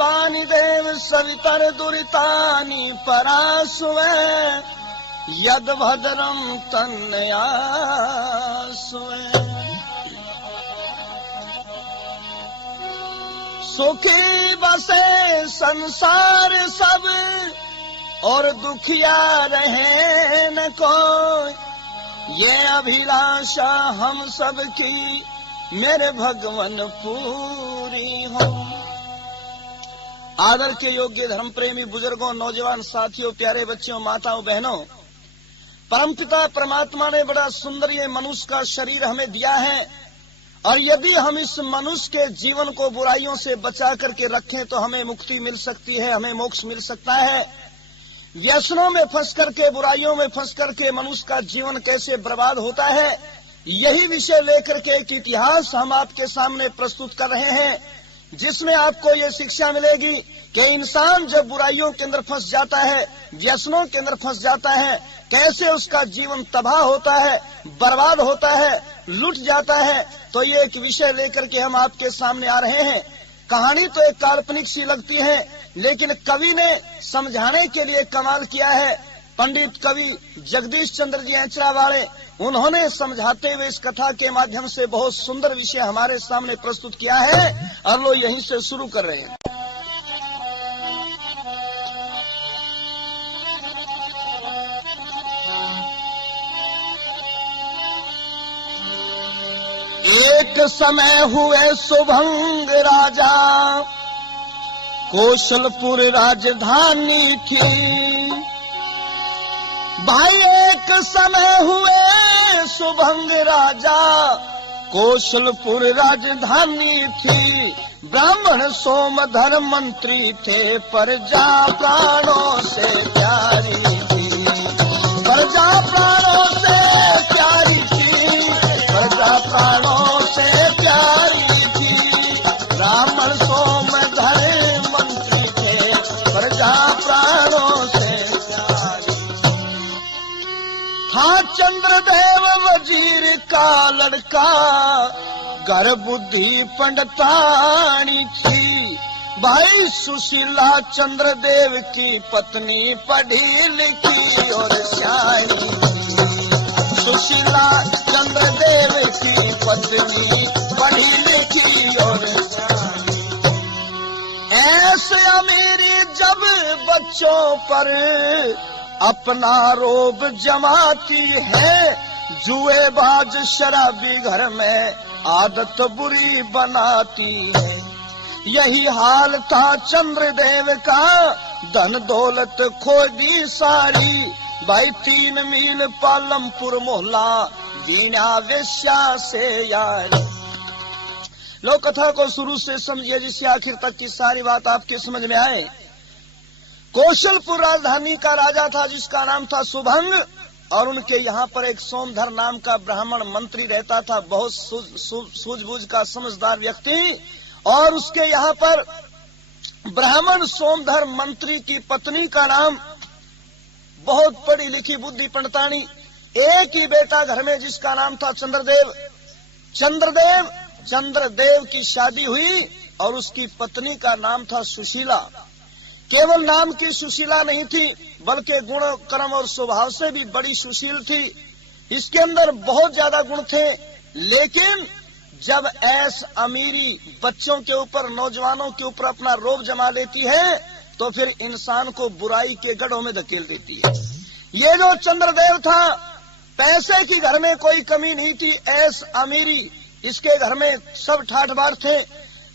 विश्वानि देव सवितर दुरितानि परासुवे यद भद्रम तन्नयासुवे। सुखी बसे संसार सब और दुखिया रहे न कोई, ये अभिलाषा हम सब की मेरे भगवन पूरी हो। आदर के योग्य धर्म प्रेमी बुजुर्गों, नौजवान साथियों, प्यारे बच्चों, माताओं, बहनों, परमपिता परमात्मा ने बड़ा सुंदर ये मनुष्य का शरीर हमें दिया है और यदि हम इस मनुष्य के जीवन को बुराइयों से बचा करके रखें तो हमें मुक्ति मिल सकती है, हमें मोक्ष मिल सकता है। व्यसनों में फंस करके, बुराइयों में फंस करके मनुष्य का जीवन कैसे बर्बाद होता है, यही विषय लेकर के एक इतिहास हम आपके सामने प्रस्तुत कर रहे हैं, जिसमें आपको ये शिक्षा मिलेगी कि इंसान जब बुराइयों के अंदर फंस जाता है, व्यसनों के अंदर फंस जाता है, कैसे उसका जीवन तबाह होता है, बर्बाद होता है, लुट जाता है। तो ये एक विषय लेकर के हम आपके सामने आ रहे हैं। कहानी तो एक काल्पनिक सी लगती है, लेकिन कवि ने समझाने के लिए कमाल किया है। पंडित कवि जगदीश चंद्र जी ऐंचरा वाले, उन्होंने समझाते हुए इस कथा के माध्यम से बहुत सुंदर विषय हमारे सामने प्रस्तुत किया है और लो यहीं से शुरू कर रहे हैं। एक समय हुए सुभंग राजा, कौशलपुर राजधानी थी। भाई एक समय हुए सुभंग राजा, कौशलपुर राजधानी थी। ब्राह्मण सोमधर मंत्री थे, प्रजा प्राणों से प्यारी थी, प्रजा प्राणों से प्यारी थी, प्रजा प्राणों से प्यारी थी। ब्राह्मण सोमधर मंत्री थे, प्रजा प्राणों से था। चंद्रदेव वजीर का लड़का, घर बुद्धि पंडितानी थी। भाई सुशीला चंद्रदेव की पत्नी, पढ़ी लिखी और सियानी थी। सुशीला चंद्रदेव की पत्नी, पढ़ी लिखी और सियानी। ऐसे अमीरी जब बच्चों पर अपना रोब जमाती है, जुएबाज शराबी घर में आदत बुरी बनाती है। यही हाल था चंद्रदेव का, धन दौलत खो दी सारी। भाई 3 मील पालमपुर मोहल्ला, वीणा वेश्या से यारी। लोक कथा को शुरू से समझिए जिससे आखिर तक की सारी बात आपके समझ में आए। कौशलपुर राजधानी का राजा था जिसका नाम था सुभंग, और उनके यहाँ पर एक सोमधर नाम का ब्राह्मण मंत्री रहता था, बहुत सूझबूझ का समझदार व्यक्ति। और उसके यहाँ पर ब्राह्मण सोमधर मंत्री की पत्नी का नाम, बहुत पढ़ी लिखी बुद्धि पंडितानी। एक ही बेटा घर में जिसका नाम था चंद्रदेव। चंद्रदेव की शादी हुई और उसकी पत्नी का नाम था सुशीला। केवल नाम की सुशीला नहीं थी, बल्कि गुण कर्म और स्वभाव से भी बड़ी सुशील थी। इसके अंदर बहुत ज्यादा गुण थे, लेकिन जब ऐस अमीरी बच्चों के ऊपर, नौजवानों के ऊपर अपना रोब जमा लेती है तो फिर इंसान को बुराई के गड्ढों में धकेल देती है। ये जो चंद्रदेव था, पैसे की घर में कोई कमी नहीं थी, ऐस अमीरी इसके घर में सब ठाठ बाठ थे।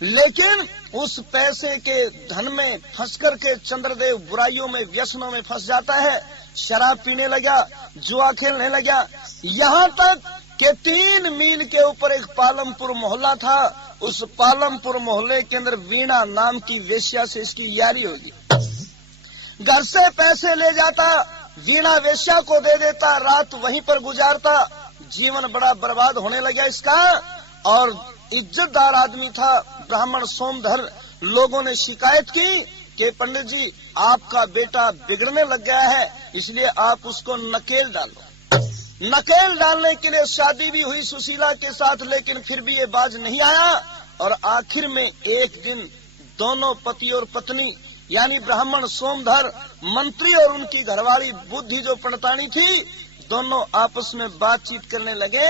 लेकिन उस पैसे के धन में फंस करके चंद्रदेव बुराइयों में, व्यसनों में फंस जाता है। शराब पीने लगा, जुआ खेलने लगा, यहाँ तक कि 3 मील के ऊपर एक पालमपुर मोहल्ला था। उस पालमपुर मोहल्ले के अंदर वीणा नाम की वेश्या से इसकी यारी होगी। घर से पैसे ले जाता, वीणा वेश्या को दे देता, रात वहीं पर गुजारता। जीवन बड़ा बर्बाद होने लगा इसका। और इज्जतदार आदमी था ब्राह्मण सोमधर। लोगों ने शिकायत की कि पंडित जी, आपका बेटा बिगड़ने लग गया है, इसलिए आप उसको नकेल डालो। नकेल डालने के लिए शादी भी हुई सुशीला के साथ, लेकिन फिर भी ये बाज नहीं आया। और आखिर में एक दिन दोनों पति और पत्नी यानी ब्राह्मण सोमधर, मंत्री और उनकी घरवाली बुद्धि जो पंडतानी थी, दोनों आपस में बातचीत करने लगे।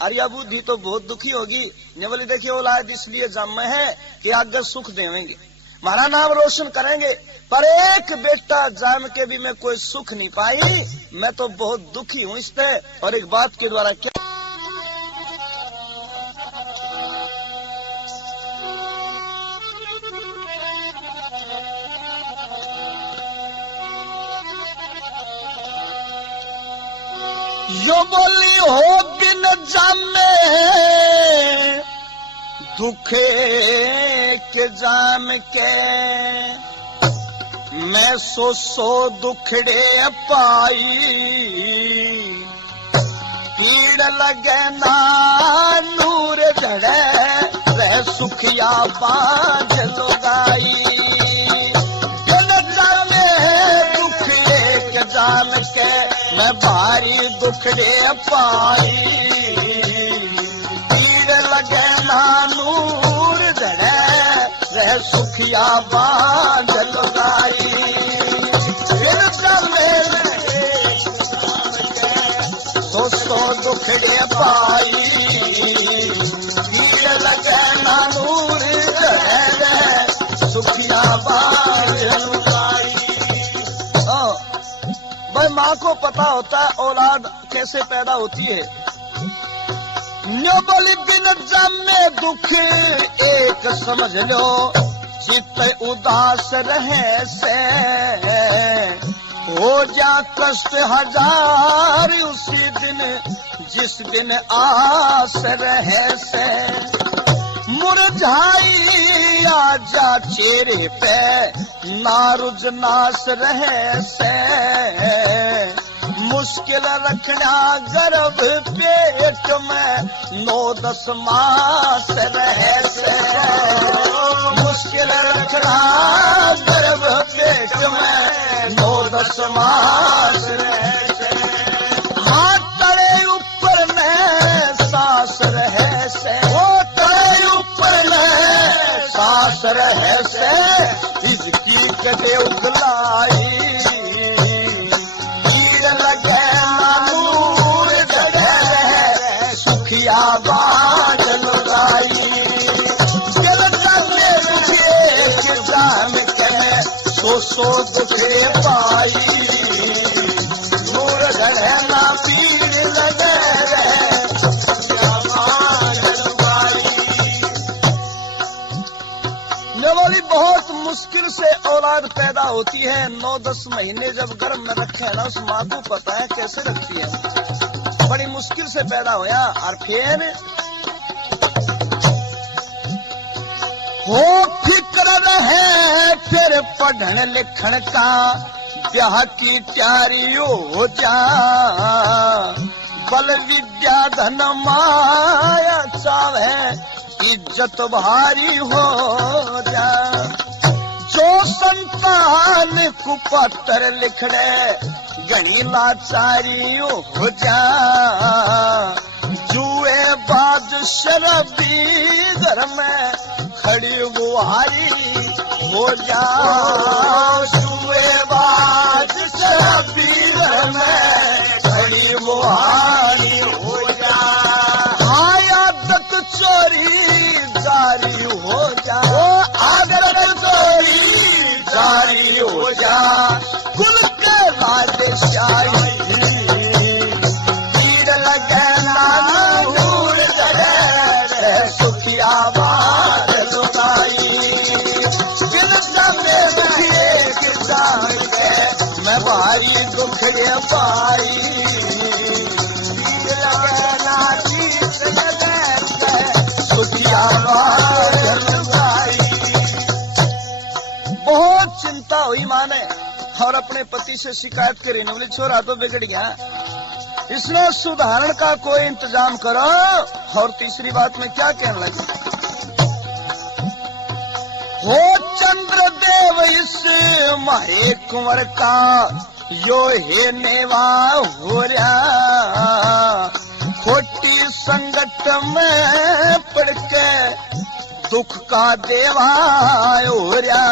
अरिया बुद्धि तो बहुत दुखी होगी, ने बोली देखिए औलाद इसलिए जन्म है कि आगे सुख देवेंगे, हमारा नाम रोशन करेंगे, पर एक बेटा जान के भी मैं कोई सुख नहीं पाई, मैं तो बहुत दुखी हूँ इससे। और एक बात के द्वारा क्या जो बोली हो बिन जामे दुखे के जाम के, मैं सो दुखड़े पाई, पीड़ लगे ना नूर झड़े, रह सुखिया बांझ लुगाई। बिन जामे दुख एक जान के, मैं भारी दुखड़े पाई, पीड़ लगे ना नूर झड़े, रह सुखिया बांझ लुगाई। फिर दोस्तों दुखड़े पाई, पीड़ लगे ना नूर झड़े, सुखिया बांझ लुगाई। भाई माँ को पता होता है औलाद कैसे पैदा होती है। न्यो बोली बिन जामे दुख एक समझ लो, चित्त उदास रहे से, हो जा कष्ट हजार उसी दिन जिस दिन आस रहे से। मुरझाई आजा चेहरे पे नारुज नास रहे से, मुश्किल रखना गर्भ पेट में 9-10 मास रहे से, मुश्किल रखना गर्भ पेट में 9-10 मास रहे से। हाथ तड़े ऊपर में सांस रहे से, वो तड़े ऊपर में सांस रहे से, इसकी कटे उगलाई, पीड़ लगे ना नूर झड़े, सुखिया बांझ लुगाई। दिल लगे दुखे जान के, सो दुखे पाई, नूर झड़े ना पीड़ लगे, सुखिया बांझ लुगाई। नेवाली बहुत मुश्किल से औलाद पैदा होती है। 9-10 महीने जब गर्भ में रखे है ना, उस माँ को पता है कैसे रखती है, बड़ी मुश्किल से पैदा होया। और फिर हो फिक्र रहे फिर पढ़न लिखण का, ब्याह की तैयारी हो जा, बल विद्या धन माया चाहे, इज्जत भारी हो जा। जो संतान कुपत्र लिखड़े, घनी लाचारी हो जा, जुए बाज शराबी घर में खड़ी गुहारी हो जा, जुए बाज शराबी घर में खड़ी गुहारी हो जा। आदत चोरी जारी हो जा, आदत चोरी जारी हो जा, कुल के बादशाही, पीड़ लगे ना नूर झड़े, सुखिया बांझ लुगाई। बिन जामे दुखिए किसान के, मैं भारी दुखड़े पाई, पीड़ लगे ना चीज लगे, सुखिया बांझ लुगाई। बहुत चिंता हुई माँ ने और अपने पति से शिकायत करी, बोली छोरा तो बिगड़ गया, इसने सुधारण का कोई इंतजाम करो। और तीसरी बात में क्या कहने लगी, हो चंद्रदेव इस माहे कुंवर का, यो हे नेवा हो रहा, खोटी संगत में पड़ के दुख का देवा ओर्या,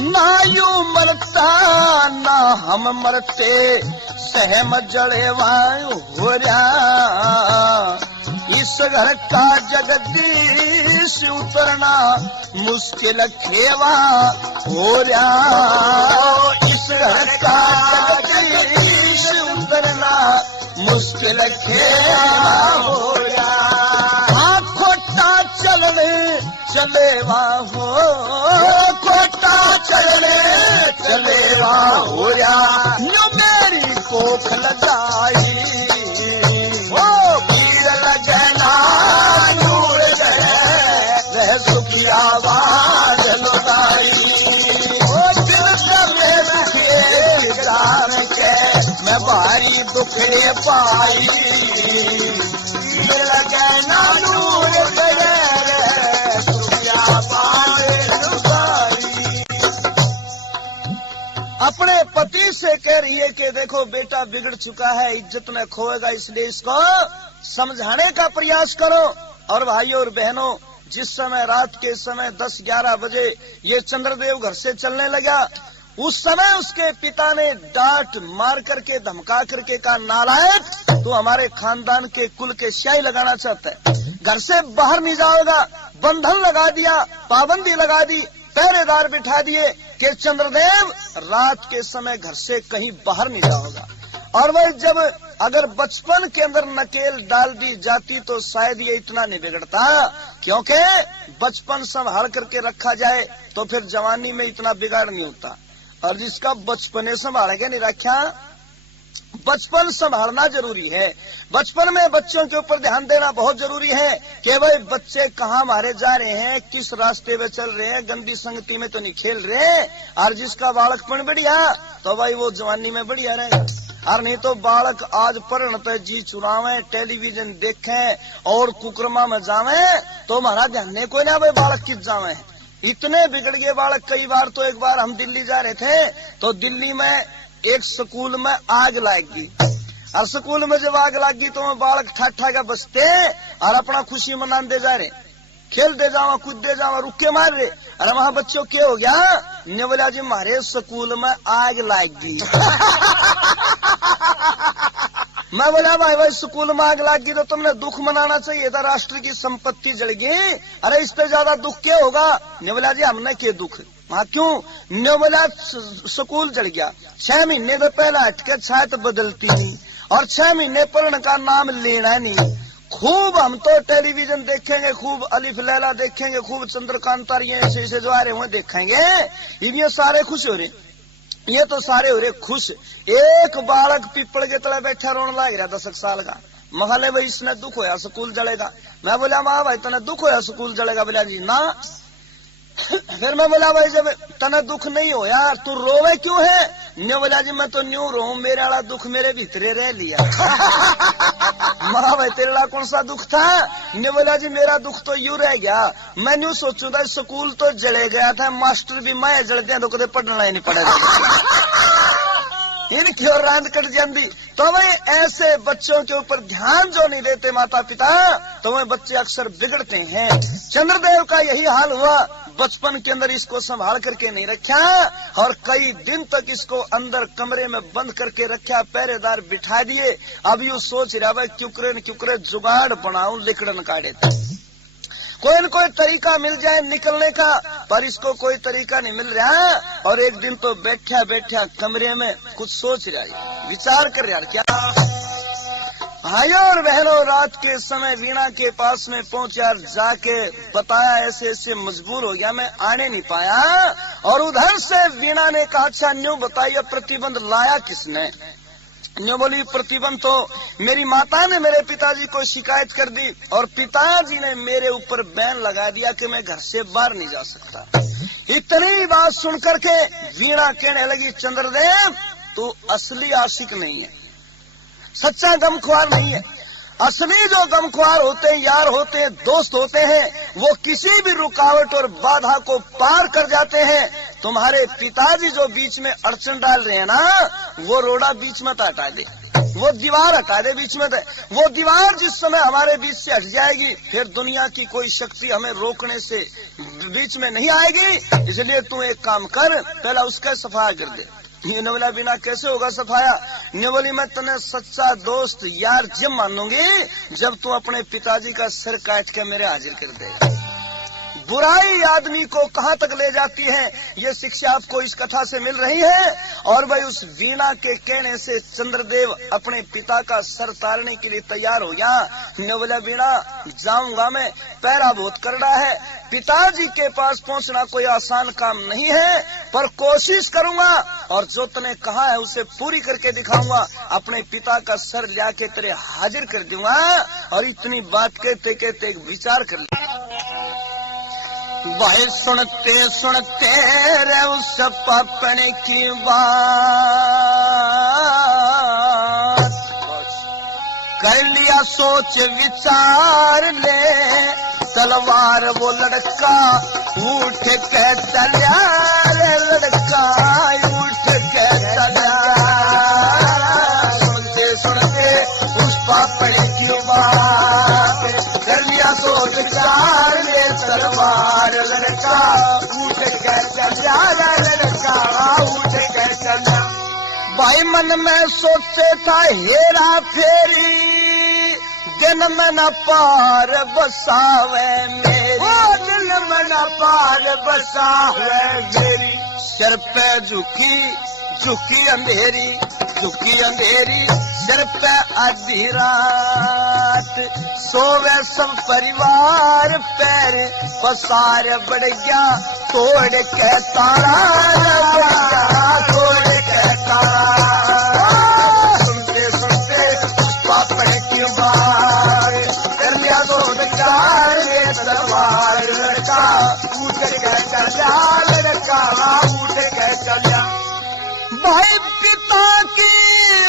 ना यू मरता ना हम मरते, सहम जड़ेवा ओर्या। इस घर का जगदीश उतरना मुश्किल खेवा ओर्या, इस घर का जगदीश उतरना मुश्किल खेवा ओर्या। खोटा चलने चलेवा हो, खोटा चलने चलेवा ओर्या। न्यू मेरी कोख लगाई ओ पीर लगना नूर गए सुखिया बाज लुटाई। ओ दिल में दुखे जान के मैं भारी दुखे पाई, पीर लगना नूर गए सुखिया बाज लुटाई। अपने पति से कह रही है कि देखो बेटा बिगड़ चुका है, इज्जत न खोएगा, इसलिए इसको समझाने का प्रयास करो। और भाइयों और बहनों, जिस समय रात के समय 10-11 बजे ये चंद्रदेव घर से चलने लगा, उस समय उसके पिता ने डांट मार करके धमका करके कहा, नालायक, तो हमारे खानदान के कुल के स्याही लगाना चाहता है, घर से बाहर नहीं जाओगा। बंधन लगा दिया, पाबंदी लगा दी, पहरेदार बिठा दिए कि चंद्रदेव रात के समय घर से कहीं बाहर नहीं जाओगा। और वह जब अगर बचपन के अंदर नकेल डाल दी जाती तो शायद ये इतना नहीं बिगड़ता, क्योंकि बचपन संभाल करके रखा जाए तो फिर जवानी में इतना बिगाड़ नहीं होता। और जिसका बचपने संभाल के नहीं रखा, बचपन संभालना जरूरी है। बचपन में बच्चों के ऊपर ध्यान देना बहुत जरूरी है कि भाई बच्चे कहाँ मारे जा रहे हैं, किस रास्ते में चल रहे हैं, गंदी संगति में तो नहीं खेल रहे। और जिसका बालकपन बढ़िया तो भाई वो जवानी में बढ़िया रहेगा। और नहीं तो बालक आज पढ़ने पे जी चुरावे, टेलीविजन देखें और कुकरमा में जावे तो हमारा ध्यान नहीं कोई ना भाई बालक किस जावे। इतने बिगड़ गए बालक। कई बार तो एक बार हम दिल्ली जा रहे थे तो दिल्ली में एक स्कूल में आग लगी, और स्कूल में जब आग लगी तो मैं बालक ठाठा का बसते और अपना खुशी मनाने दे जा रहे, खेल दे जावा, कूद दे जावा, रुके मार रहे। अरे वहां बच्चों क्या हो गया, ने बोला जी हमारे स्कूल में आग लगी। मैं बोला भाई स्कूल में आग लगी तो तुमने दुख मनाना चाहिए था, राष्ट्र की संपत्ति जल गई। अरे इससे ज्यादा दुख क्या होगा? ने बोला जी हमने क्या दुख, वहां क्यों? ने बोला स्कूल जल गया, 6 महीने तो पहला हटके छात बदलती नहीं और 6 महीने पढ़ने का नाम लेना नहीं। खूब हम तो टेलीविजन देखेंगे, खूब अलिफ लैला देखेंगे, खूब चंद्रकांता ऐसे जो आ रहे हुए देखेंगे, ये सारे खुश हो रहे, ये तो सारे हो रहे खुश। एक बालक पीपल के तले बैठा रोने लग रहा 10 साल का। मखाले भाई इसने दुख होया स्कूल जलेगा। मैं बोला माँ भाई तने दुख होया स्कूल जलेगा? बोला जी ना। फिर मैं बोला भाई जब तने दुख नहीं हो यार तू रोवे क्यों है? ने बोला जी मैं तो न्यू रो, मेरे वाला दुख मेरे भीतरे रह लिया। माँ भाई तेरे ला कौन सा दुख था? ने बोला जी मेरा दुख तो यूं रह गया, मैं न्यू सोचू था स्कूल तो जले गया था, मास्टर भी मैं जलते हैं तो कदे पढ़ना ही नहीं पड़ेगा। इनकी और रांद कट जाती। तो भाई ऐसे बच्चों के ऊपर ध्यान जो नहीं देते माता पिता, तो वह बच्चे अक्सर बिगड़ते हैं। चंद्रदेव का यही हाल हुआ, बचपन के अंदर इसको संभाल करके नहीं रखा और कई दिन तक इसको अंदर कमरे में बंद करके रखा, पहरेदार बिठा दिए। अब यूं सोच रहा भाई क्यूकरे जुगाड़ बनाऊं लिकड़न काटे, कोई न कोई तरीका मिल जाए निकलने का, पर इसको कोई तरीका नहीं मिल रहा। और एक दिन तो बैठा बैठा कमरे में कुछ सोच रहा है, विचार कर रहा क्या। भाइयों और बहनों, रात के समय वीणा के पास में पहुंचा, जाके बताया ऐसे ऐसे मजबूर हो गया, मैं आने नहीं पाया। और उधर से वीणा ने कहा अच्छा न्यू बताइए प्रतिबंध लाया किसने? न्यू बोली प्रतिबंध तो मेरी माता ने मेरे पिताजी को शिकायत कर दी और पिताजी ने मेरे ऊपर बैन लगा दिया कि मैं घर से बाहर नहीं जा सकता। इतनी बात सुनकर के वीणा कहने लगी चंद्रदेव तू असली आशिक नहीं है, सच्चा गमख्वार नहीं है। असली जो गमख्वार होते हैं, यार होते हैं, दोस्त होते हैं, वो किसी भी रुकावट और बाधा को पार कर जाते हैं। तुम्हारे पिताजी जो बीच में अड़चन डाल रहे हैं ना, वो रोड़ा बीच में हटा दे। वो दीवार हटा दे बीच में। वो दीवार जिस समय हमारे बीच से हट जाएगी फिर दुनिया की कोई शक्ति हमें रोकने से बीच में नहीं आएगी। इसलिए तू एक काम कर, पहला उसका सफाया कर दे। ये न बोला बिना कैसे होगा सफाया? ने बोली मैं तने सच्चा दोस्त यार जब मानूंगी जब तू अपने पिताजी का सिर काट के मेरे हाजिर कर देगा। बुराई आदमी को कहां तक ले जाती है ये शिक्षा आपको इस कथा से मिल रही है। और भाई उस वीणा के कहने से चंद्रदेव अपने पिता का सर तारने के लिए तैयार हो गया। ने बोला वीणा जाऊंगा मैं, पैरा बहुत करड़ा है, पिताजी के पास पहुंचना कोई आसान काम नहीं है, पर कोशिश करूंगा और जो तूने कहा है उसे पूरी करके दिखाऊंगा। अपने पिता का सर लाके तेरे हाजिर कर दूंगा। और इतनी बात कहते कहते एक विचार कर लिया। भाई सुनते सुनते रे उस पपने की बात कर लिया सोच विचार ले। तलवार वो लड़का उठ के चलिया रे, लड़का उठ के चलिया। सुनते सुनते उस पपने की बात कर लिया सोच विचार ले। तलवार लड़का उठ के चलिया, लड़का उठ के चलिया। भाई मन में सोचे था हेरा फेरी दिन में न पार बसावे मेरी, दिन में न पार बसावे मेरी। सिर पे झुकी झुकी अंधेरी, झुकी अंधेरी सिर पे आधी रात। सोवे सब परिवार पैर पसार बढ़ गया तोड़ के तारा, तोड़ के तारा। सुनते सुनते उस पापड़ की बार कर लिया तो विचार ले। तलवार लड़का उठ के चलिया, लड़का उठ के चलिया। भाई पिता की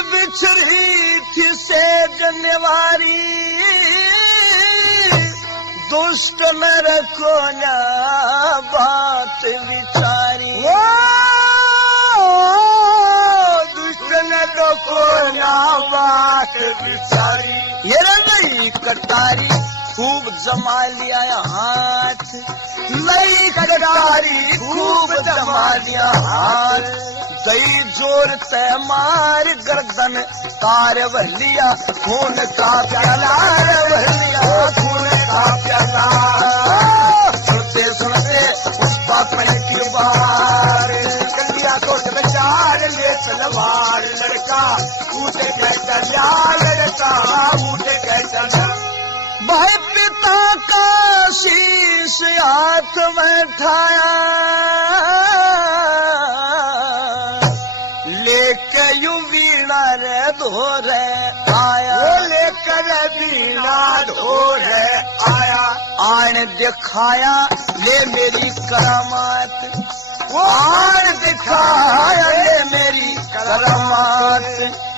बिछड़ी थी सेज निवारी, दुष्ट नर को ना बात विचारी। दुष्ट नर को ना बात विचारी। ये नई कटारी खूब जमा लिया हाथ, नई कटारी खूब जमा लिया हाथ। दई जोर ते मार गर्दन तार वलिया, खून का प्याला वलिया, खून का प्याला। सुनते सुनते उस पापड़ की बार कलिया को विचार ले। तलवार लड़का उठ के चलिया, लड़का उठ के चलिया। भाई पिता का शीश हाथ में ठाया, लेके यू वीणा रे धोरे आया, लेकर वीणा धोरे आया। आन दिखाया ले मेरी करामात, वो आन दिखाया ले मेरी करामात।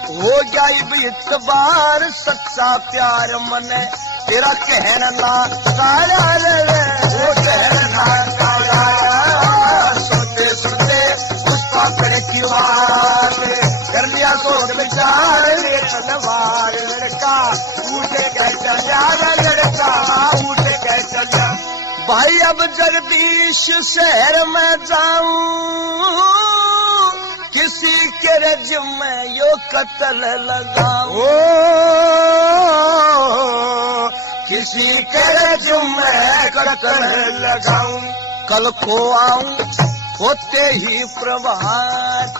हो गया इतबार सच्चा प्यार मने तेरा कहना काया रे, वो कहना काया। सुनते सुनते उस पापड़ की बात कर लिया सोच विचार ले। तलवार लड़का उठ के चलिया, लड़का उठ के चलिया। भाई अब जगदीश शहर में जाऊं, किसी के रज में यो कत्ल लगाऊं, किसी के रज में कत्ल लगाऊं। कल को आऊं होते ही प्रभात,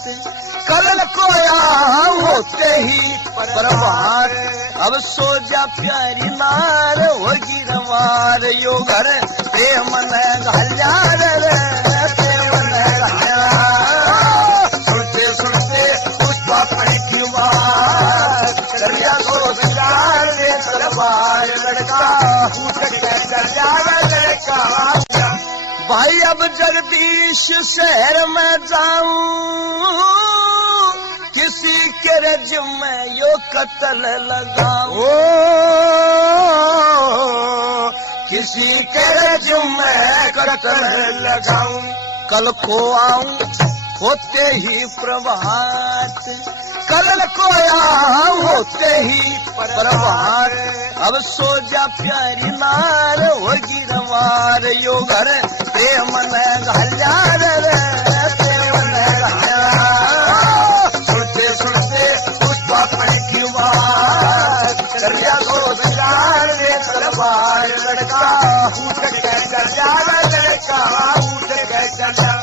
कल को आऊं होते ही प्रभात। अब सो जा प्यारी नार होगी रवार, यो घर प्रेम न घाल्या रे, प्रेम न घाल्या। सुनते सुनते उस पापड़ की बात करिया तो विचार ले। तलवार लड़का उठ के चलिया, लड़का। भाई अब जगदीश शहर में जाऊं, किसी के रज में यो कत्ल लगाऊं, किसी के रज में कत्ल लगाऊं। कल को आऊं होते ही प्रभात, कल को यहाँ होते ही प्रभात, अब सो जा प्यारी नार होगी रवार, यो घर प्रेम न घाल्यार रे प्रेम न घाल्यार, सुनते सुनते पुष्पा पड़ की बात, करिया गोदगार रे तरबार, लड़का उठ के चला, लड़का उठ के चला।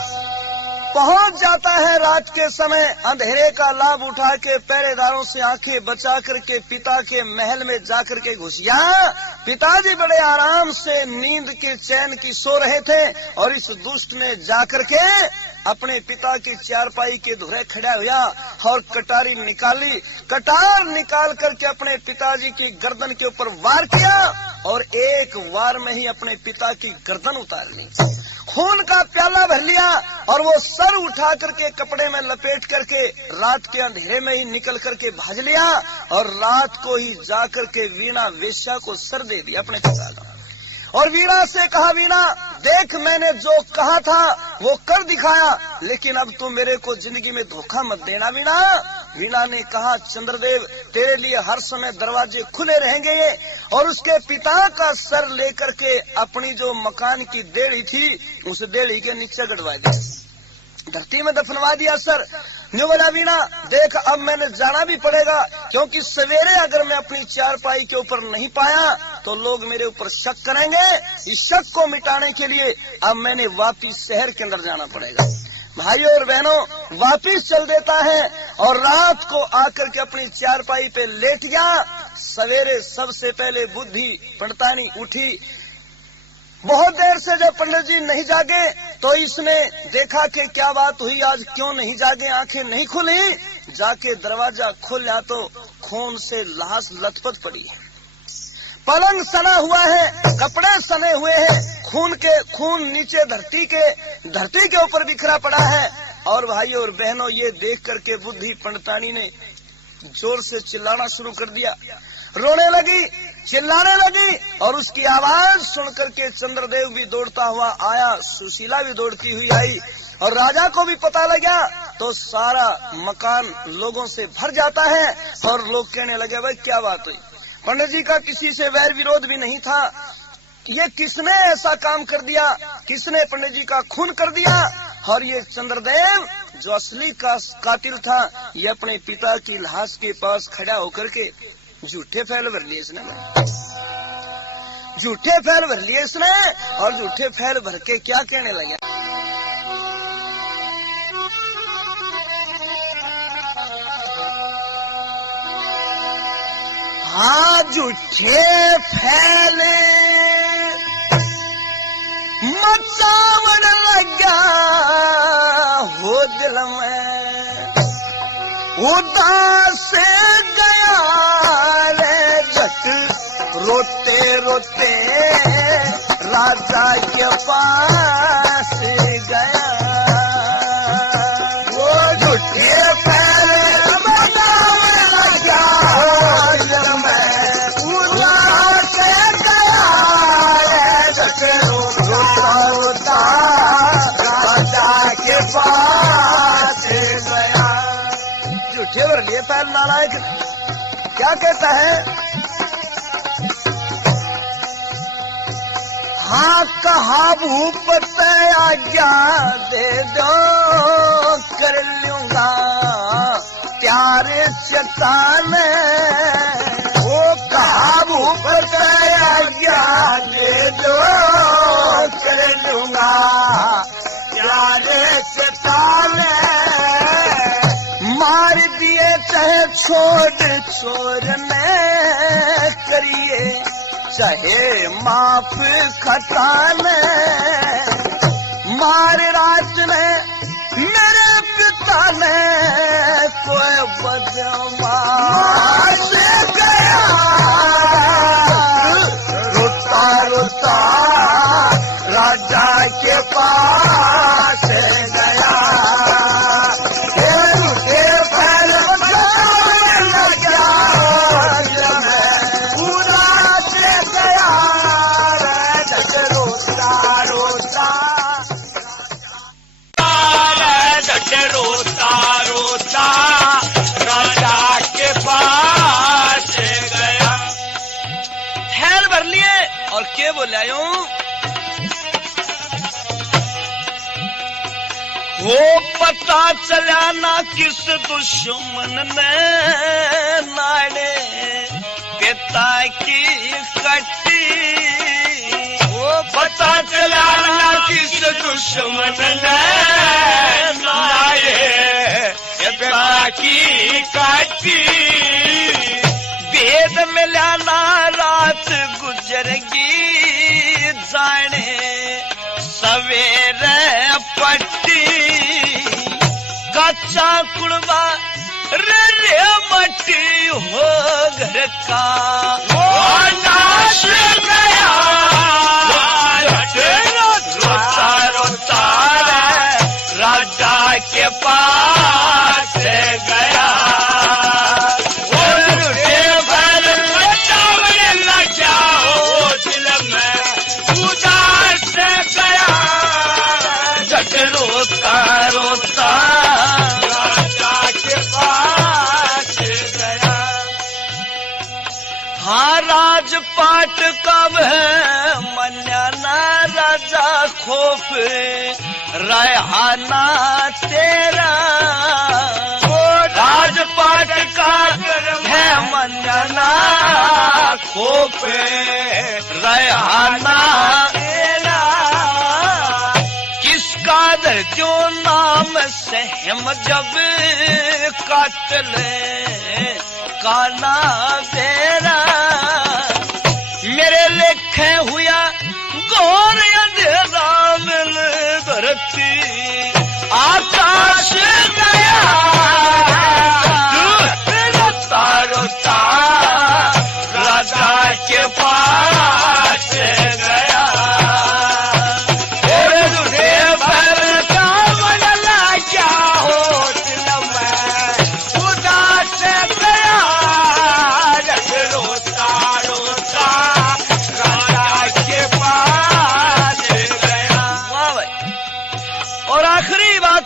पहुंच जाता है रात के समय, अंधेरे का लाभ उठा के पहरेदारों से आंखें बचा करके पिता के महल में जाकर के घुस गया। पिताजी बड़े आराम से नींद के चैन की सो रहे थे और इस दुष्ट ने जाकर के अपने पिता की चारपाई के धुरे खड़ा हुआ और कटारी निकाली। कटार निकाल करके अपने पिताजी की गर्दन के ऊपर वार किया और एक वार में ही अपने पिता की गर्दन उतार ली। खून का प्याला भर लिया और वो सर उठा करके कपड़े में लपेट करके रात के अंधेरे में ही निकल करके भाज लिया और रात को ही जाकर के वीणा वेश्या को सर दे दिया अपने पिता का। और वीणा से कहा, वीणा देख मैंने जो कहा था वो कर दिखाया, लेकिन अब तू मेरे को जिंदगी में धोखा मत देना वीणा। वीणा ने कहा, चंद्रदेव तेरे लिए हर समय दरवाजे खुले रहेंगे। और उसके पिता का सर लेकर के अपनी जो मकान की देड़ी थी उस देड़ी के नीचे गड़वा दिया, धरती में दफनवा दिया सर। न्यू बोला, वीणा देख अब मैंने जाना भी पड़ेगा, क्योंकि सवेरे अगर मैं अपनी चारपाई के ऊपर नहीं पाया तो लोग मेरे ऊपर शक करेंगे। इस शक को मिटाने के लिए अब मैंने वापिस शहर के अंदर जाना पड़ेगा। भाइयों और बहनों, वापिस चल देता है और रात को आकर के अपनी चारपाई पे लेट गया। सवेरे सबसे पहले बुद्धि पंडितानी उठी। बहुत देर से जब पंडित जी नहीं जागे तो इसने देखा कि क्या बात हुई, आज क्यों नहीं जागे, आंखें नहीं खुली। जाके दरवाजा खोला तो खून से लाश लथपथ पड़ी है, पलंग सना हुआ है, कपड़े सने हुए हैं, खून नीचे धरती के ऊपर बिखरा पड़ा है। और भाइयों और बहनों, ये देख करके बुद्धि पंडितानी ने जोर से चिल्लाना शुरू कर दिया, रोने लगी, चिल्लाने लगी। और उसकी आवाज सुन करके चंद्रदेव भी दौड़ता हुआ आया, सुशीला भी दौड़ती हुई आई और राजा को भी पता लगा तो सारा मकान लोगों से भर जाता है और लोग कहने लगे, भाई क्या बात हुई। पंडित जी का किसी से वैर विरोध भी नहीं था, ये किसने ऐसा काम कर दिया, किसने पंडित जी का खून कर दिया। और ये चंद्रदेव जो असली का कातिल था, ये अपने पिता की लाश के पास खड़ा होकर के झूठे फैल भर लिए इसने, झूठे फैल भर लिए इसने। और झूठे फैल भर के क्या कहने लगे, हाँ झूठे फैले मचावड़ लगा हो दिल में, उदास गया रे जट रोते रोते राजा के पास गया। वो झूठे फैले मचावड़ लगा दिल में, उदास गया रे जट रोता राजा के पास गया। झूठे भर लिए पैर नालायक क्या कहता है, हाँ कहा भूपत आज्ञा दे दो कर लूंगा प्यार चताने। वो कहा भूपत आज्ञा दे दो कर लूंगा प्यार चताने। मार दिए चाहे छोड़ने करिए, चाहे माफ खताने। मार राज ने मेरे पिता ने कोई बदमाश गया, रोता रोता राजा के पास गया। रोता रोता वो पता चला ना किस दुश्मन ने नाड़े पिता की कट्टी। वो पता चला ना किस दुश्मन ने नाड़े पिता की कट्टी। भेद मिला ना रात गुजरगी जाने सवेरे पट्टी। कच्चा कुड़बा रे मट्टी हो घर का वो नाश गया। रोता रोता राजा के पास गया। रोता रोता राजा के पास गया। हाँ राजपाट कब है मन्याना राजा खौफ रहाना तेरा। राजपाट का है मन्याना खौफ रहाना तेरा। कादर जो नाम से हम जब काटल का नाम तेरा। मेरे लेखे हुआ घोर अंधेरा मिल धरती आकाश गया। रोता रोता राजा के पास गया।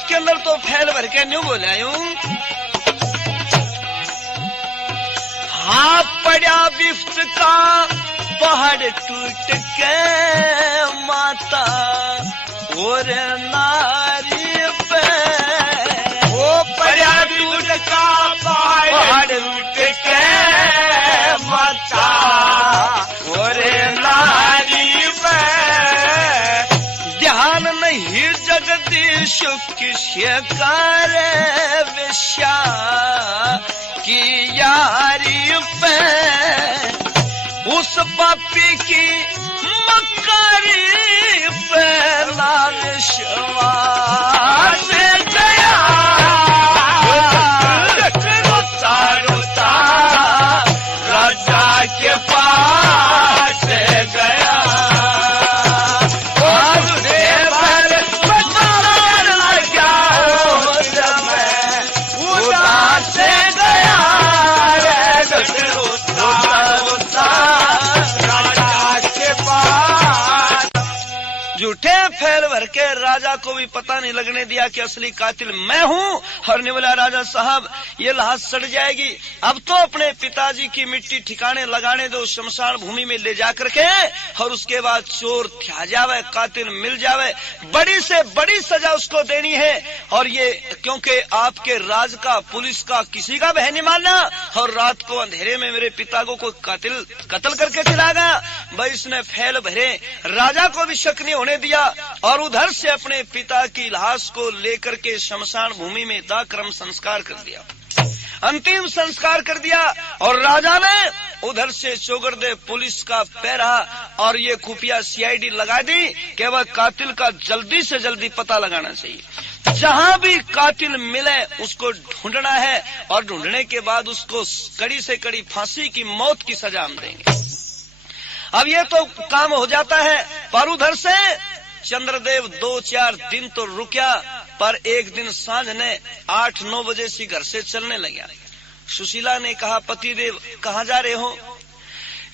के अंदर तो फैल भर के न्यू बोला यूं। हाँ पड़ा बिफ्त का पहाड़ टूट के माता और नारी पे। वो पड़ा टूट का पहाड़ टूट के माता और नारी पे। ध्यान नहीं जगदीश किसी कार विषा की यारी पे। उस पापी की मकारी पे ना विश्वास गया। रोता रोता राजा के पास गया। झूठे फैल भर के राजा को भी पता नहीं लगने दिया कि असली कातिल मैं हूँ। और ने बोला राजा साहब ये लाश सड़ जाएगी, अब तो अपने पिताजी की मिट्टी ठिकाने लगाने दो, शमशान भूमि में ले जाकर के, और उसके बाद चोर थ्या जावे, कातिल मिल जावे, बड़ी से बड़ी सजा उसको देनी है। और ये क्योंकि आपके राज का पुलिस का किसी का बह नहीं मानना, और रात को अंधेरे में मेरे पिता को कोई कातिल कत्ल करके चला गया। भाई इसने फैल भरे राजा को भी शक नहीं होने दिया, और उधर से अपने पिता की लाश को लेकर के शमशान भूमि में दाह कर्म संस्कार कर दिया, अंतिम संस्कार कर दिया। और राजा ने उधर से चौगरदे पुलिस का पैरा और ये खुफिया सीआईडी लगा दी कि वह कातिल का जल्दी से जल्दी पता लगाना चाहिए। जहां भी कातिल मिले उसको ढूंढना है, और ढूंढने के बाद उसको कड़ी से कड़ी फांसी की मौत की सजा हम देंगे। अब ये तो काम हो जाता है, पर उधर से चंद्रदेव 2-4 दिन तो रुकिया, पर एक दिन सांझ ने 8-9 बजे से घर से चलने लगा। सुशीला ने कहा पतिदेव कहाँ जा रहे हो?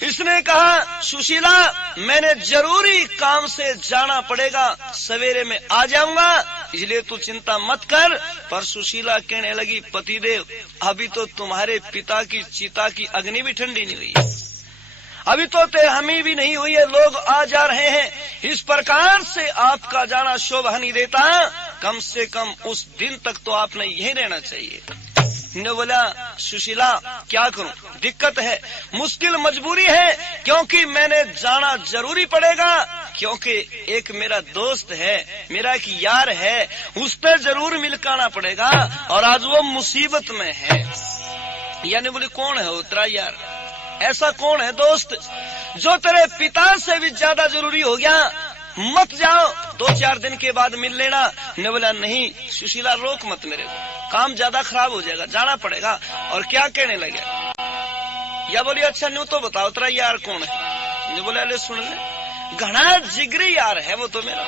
इसने कहा सुशीला मैंने जरूरी काम से जाना पड़ेगा, सवेरे में आ जाऊंगा, इसलिए तू चिंता मत कर। पर सुशीला कहने लगी पतिदेव अभी तो तुम्हारे पिता की चिता की अग्नि भी ठंडी नहीं हुई, अभी तो हमी भी नहीं हुई है, लोग आ जा रहे हैं, इस प्रकार से आपका जाना शोभा नहीं देता। कम से कम उस दिन तक तो आपने यही रहना चाहिए। ने बोला सुशीला क्या करूं, दिक्कत है, मुश्किल मजबूरी है, क्योंकि मैंने जाना जरूरी पड़ेगा, क्योंकि एक मेरा दोस्त है, मेरा एक यार है, उससे जरूर मिलकाना पड़ेगा और आज वो मुसीबत में है। यानी बोले कौन है वो तेरा यार, ऐसा कौन है दोस्त जो तेरे पिता से भी ज्यादा जरूरी हो गया, मत जाओ, 2-4 दिन के बाद मिल लेना। ने बोला नहीं सुशीला रोक मत मेरे को, काम ज्यादा खराब हो जाएगा, जाना पड़ेगा। और क्या कहने लगे, या बोली अच्छा न्यू तो बताओ तेरा यार कौन है। ने बोला ले सुन ले, घना जिगरी यार है वो तो मेरा।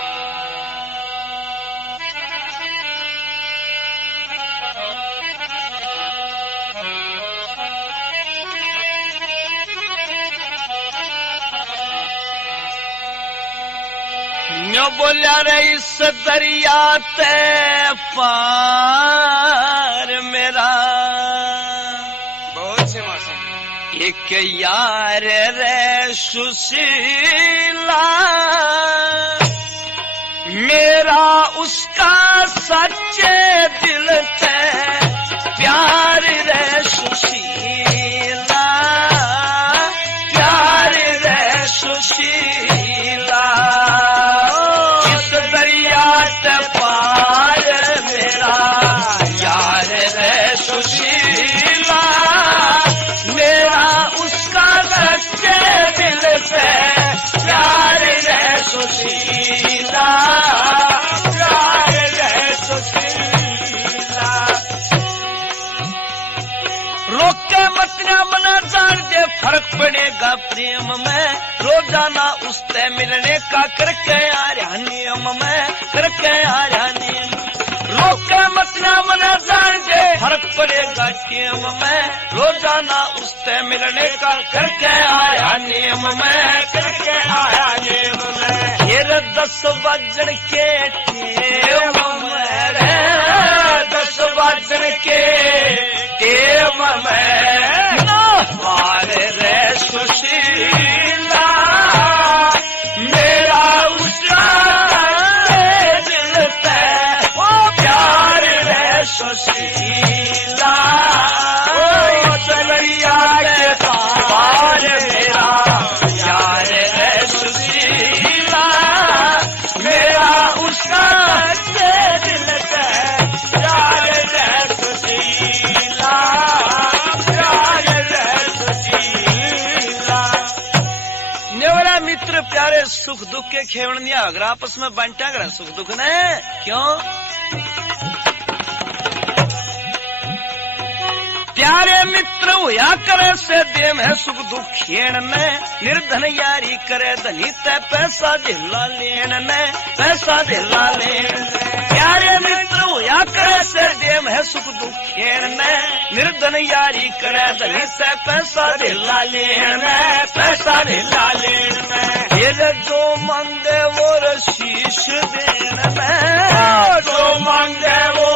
न्यो बोलिया रे इस दरिया ते पार मेरा बहुत से मौसम एक यार रे सुशीला, मेरा उसका सच्चे दिल से प्यार रे सुशीला, प्यार रे सुशीला, पार मेरा यार रे सुशीला, मेरा उसका सच्चे दिल से प्यार रे सुशीला, प्यार रे सुशीला। रोक के मतिया मना जान दे, फर्क पड़ेगा प्रेम में, रोजाना उससे मिलने का करके आ रहा नियम में, करके आ रहा नियम। रोक के मतिया मना जान दे, फर्क पड़ेगा टेम में, रोजाना उससे मिलने का करके आया नियम में, करके आया नियम में। फिर 10 बजन के टेम में रे, 10 बजन के टेम में मारे रे सुशीला, मेरा उसका दिल पे वो प्यार रे सुशीला, ओ चलैया के पार मेरा यार रे सुशीला, मेरा उसका दिल पे प्यार रे सुशीला, प्यार रे सुशीला। नेवला मित्र प्यारे सुख दुख के खेवण दिया, अगर आपस में बांटा करा सुख दुख ने, क्यों प्यारे मित्र हुआ करे से देम है सुख दुख खेण में, निर्धन यारी करे धनी ते पैसा ढिला लेन ने, पैसा ढिला लेन। प्यारे मित्र हुआ करे से देम है सुख दुख खेण में, निर्धन यारी करे धनी ते पैसा ढिला लेन में, पैसा ढिला लेन में। फिर जो मांगे वो शीश देन में, जो मांगे वो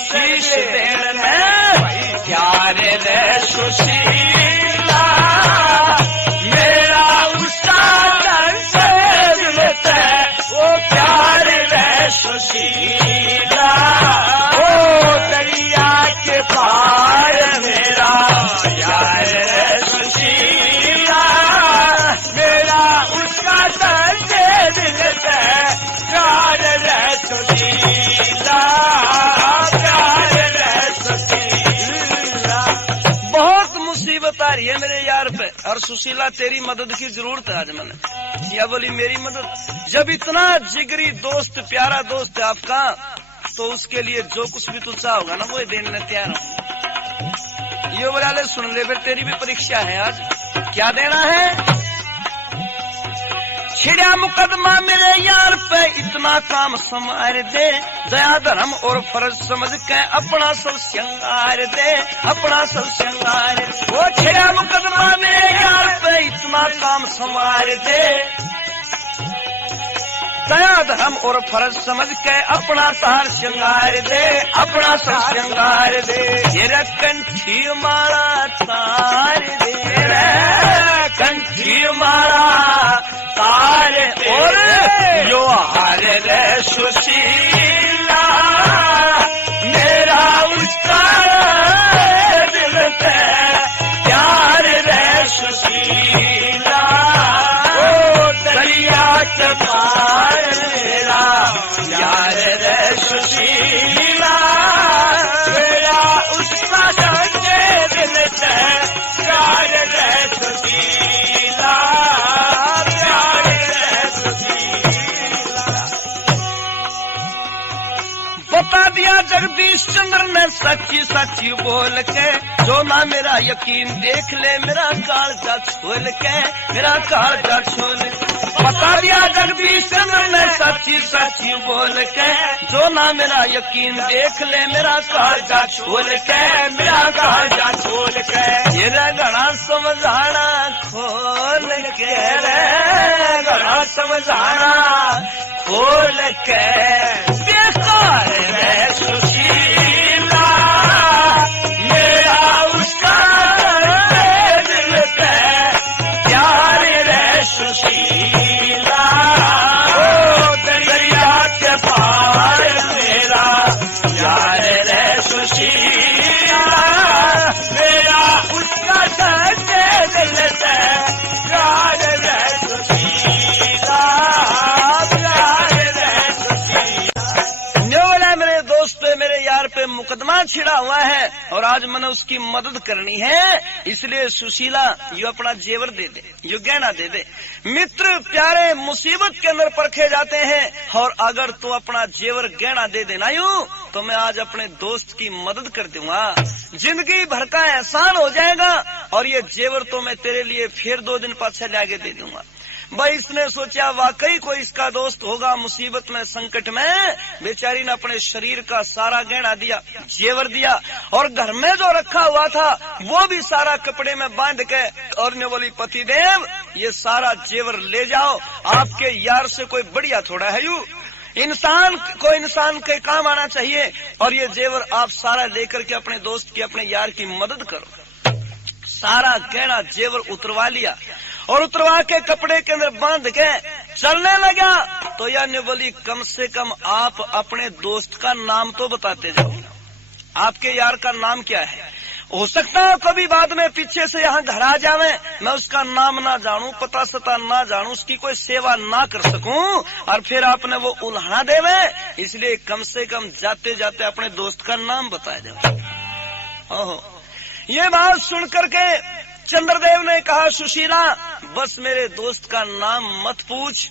शीश देन में, प्यार रे सुशीला, मेरा उसका दिल से वो प्यार रे सुशीला, ओ दरिया के पार मेरा यार रे सुशीला, मेरा उसका दिल से प्यार रे सुशीला, प्यार रे सुशीला। बहुत मुसीबत आ रही है मेरे यार पे, और सुशीला तेरी मदद की जरूरत है आज मैंने। या बोली मेरी मदद, जब इतना जिगरी दोस्त प्यारा दोस्त है आपका, तो उसके लिए जो कुछ भी तू चाहोगा ना वो देने तैयार हूँ। ये बोला ले सुन ले, तेरी भी परीक्षा है आज, क्या देना है। छिड़िया मुकदमा मेरे यार पे इतना काम संवार दे, दया धर्म और फर्ज समझ के अपना सब श्रृंगार दे, अपना सब श्रृंगार। वो छिड़िया मुकदमा मेरे यार पे इतना काम संवार दे, दया धर्म और फर्ज समझ के अपना तार श्रृंगार दे, अपना सब श्रृंगार दे। ये कंठी मारा तार दे, कंठी मारा तार और यो हार रे सुशीला, जगदीश चंद्र ने सच्ची सच्ची बोल के, जो ना मेरा यकीन देख ले मेरा कालजा खोल के, मेरा कालजा खोल के। बता दिया जगदीश चंद्र ने सच्ची सच्ची बोल के, जो ना मेरा यकीन देख ले मेरा कालजा खोल के, मेरा कालजा खोल के। ये घड़ा समझाना खोल के, घड़ा समझाना खोल के। बेकार है सुशीला मेरा उसका दिल पे प्यार रे सुशीला, ओ दरिया के पार मेरा प्यार रे सुशीला, मेरा उसका दिल पे प्यार रे सुशीला, प्यार रे सुशीला। मेरे दोस्त पे मेरे यार पे मुकदमा छिड़ा हुआ है और आज मैंने उसकी मदद करनी है, इसलिए सुशीला यो अपना जेवर दे दे, यो गहना दे दे। मित्र प्यारे मुसीबत के अंदर परखे जाते हैं और अगर तू अपना जेवर गहना दे देना यूं तो मैं आज अपने दोस्त की मदद कर दूंगा, जिंदगी भर का एहसान हो जाएगा और ये जेवर तो मैं तेरे लिए फिर 2 दिन पाछे लाके दे दूंगा। भाई इसने सोचा वाकई कोई इसका दोस्त होगा मुसीबत में संकट में। बेचारी ने अपने शरीर का सारा गहना दिया, जेवर दिया और घर में जो रखा हुआ था वो भी सारा कपड़े में बांध के और ने बोली पतिदेव ये सारा जेवर ले जाओ, आपके यार से कोई बढ़िया थोड़ा है यू, इंसान को इंसान के काम आना चाहिए और ये जेवर आप सारा लेकर के अपने दोस्त की अपने यार की मदद करो। सारा गहना जेवर उतरवा लिया और उतरवा के कपड़े के अंदर बांध के चलने लगा। तो यह ने बोली कम से कम आप अपने दोस्त का नाम तो बताते जाओ, आपके यार का नाम क्या है। हो सकता है कभी बाद में पीछे से यहाँ घर आ जावे, मैं उसका नाम ना जानूं, पता सता ना जानूं, उसकी कोई सेवा ना कर सकूं और फिर आपने वो उल्हाना देवे, इसलिए कम से कम जाते जाते अपने दोस्त का नाम बताया जाए। ओहो, ये बात सुन करके चंद्रदेव ने कहा सुशीला बस मेरे दोस्त का नाम मत पूछ,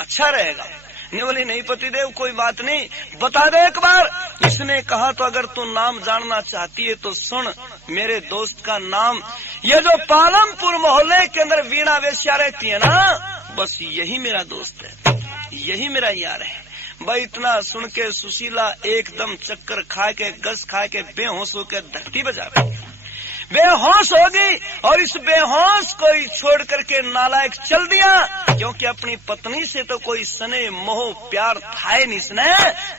अच्छा रहेगा। नहीं बोली नहीं पतिदेव कोई बात नहीं, बता दे एक बार। इसने कहा तो अगर तू नाम जानना चाहती है तो सुन, मेरे दोस्त का नाम, ये जो पालमपुर मोहल्ले के अंदर वीणा वेश्या रहती है ना, बस यही मेरा दोस्त है, यही मेरा यार है। भाई इतना सुन के सुशीला एकदम चक्कर खा के गस खा के बेहोश होकर धरती बजा गई, बेहोश होगी और इस बेहोश को ही छोड़ करके नालायक चल दिया, क्योंकि अपनी पत्नी से तो कोई स्नेह मोह प्यार था ही नहीं इसने,